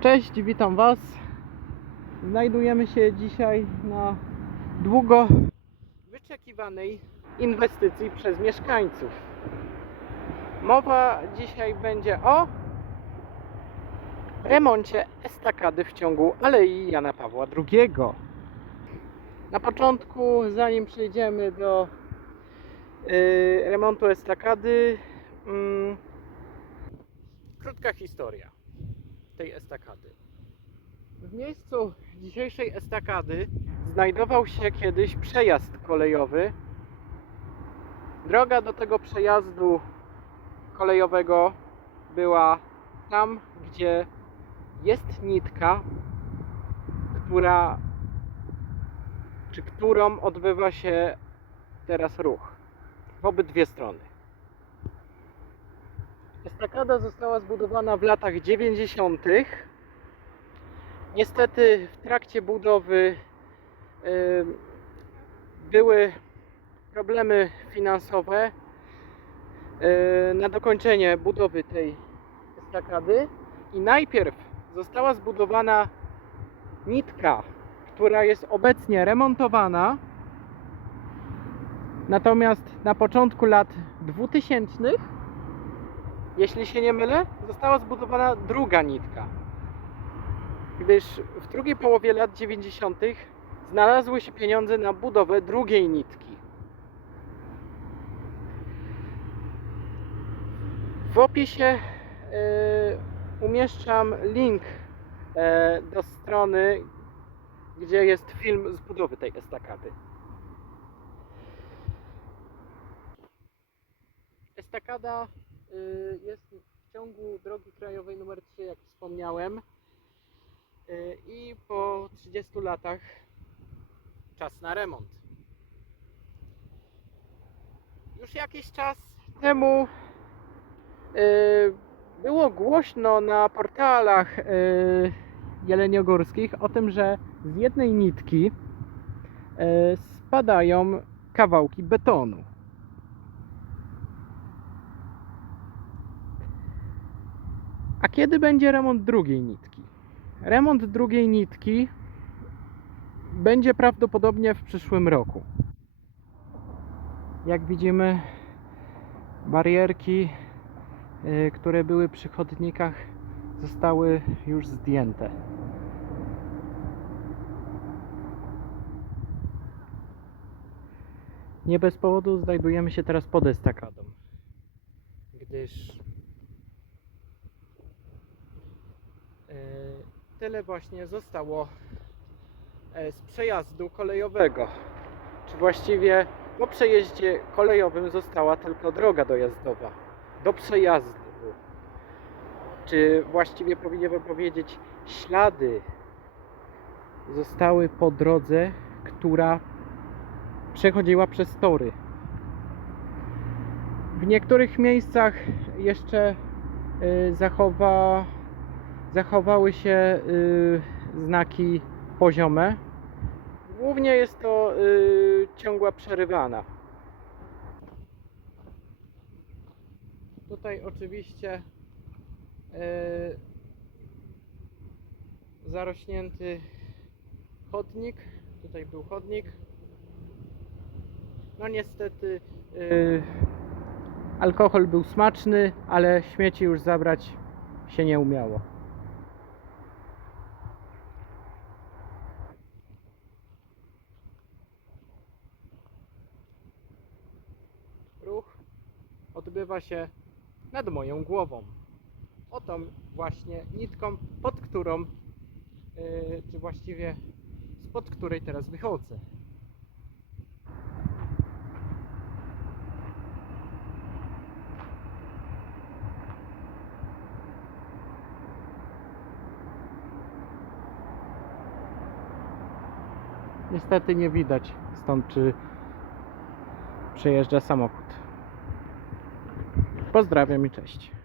Cześć, witam Was. Znajdujemy się dzisiaj na długo wyczekiwanej inwestycji przez mieszkańców. Mowa dzisiaj będzie o remoncie estakady w ciągu Alei Jana Pawła II. Na początku, zanim przejdziemy do y, remontu estakady, mm, krótka historia tej estakady. W miejscu dzisiejszej estakady znajdował się kiedyś przejazd kolejowy. Droga do tego przejazdu kolejowego była tam, gdzie jest nitka, która czy którą odbywa się teraz ruch w obydwie strony. Estakada została zbudowana w latach 90. Niestety w trakcie budowy były problemy finansowe na dokończenie budowy tej estakady i najpierw została zbudowana nitka, która jest obecnie remontowana. Natomiast na początku lat 2000 jeśli się nie mylę, została zbudowana druga nitka. Gdyż w drugiej połowie lat 90. znalazły się pieniądze na budowę drugiej nitki. W opisie e, umieszczam link e, do strony, gdzie jest film z budowy tej estakady. Estakada y, jest w ciągu drogi krajowej numer 3, jak wspomniałem. Y, I po 30 latach czas na remont. Już jakiś czas temu y, było głośno na portalach y, jeleniogórskich o tym, że z jednej nitki y, spadają kawałki betonu. A kiedy będzie remont drugiej nitki? Remont drugiej nitki będzie prawdopodobnie w przyszłym roku. Jak widzimy, barierki, y, które były przy chodnikach, zostały już zdjęte. Nie bez powodu znajdujemy się teraz pod estakadą, gdyż tyle właśnie zostało e, z przejazdu kolejowego. Czy właściwie po przejeździe kolejowym została tylko droga dojazdowa do przejazdu. Czy właściwie powinienem powiedzieć ślady zostały po drodze, która przechodziła przez tory. W niektórych miejscach jeszcze y, zachowa zachowały się y, znaki poziome. Głównie jest to y, ciągła przerywana. Tutaj oczywiście y, zarośnięty chodnik. Tutaj był chodnik. No niestety y, alkohol był smaczny, ale śmieci już zabrać się nie umiało. ruch odbywa się nad moją głową. Oto właśnie nitką, pod którą, yy, czy właściwie spod której teraz wychodzę. Niestety nie widać stąd, czy przejeżdża samochód. Pozdrawiam i cześć.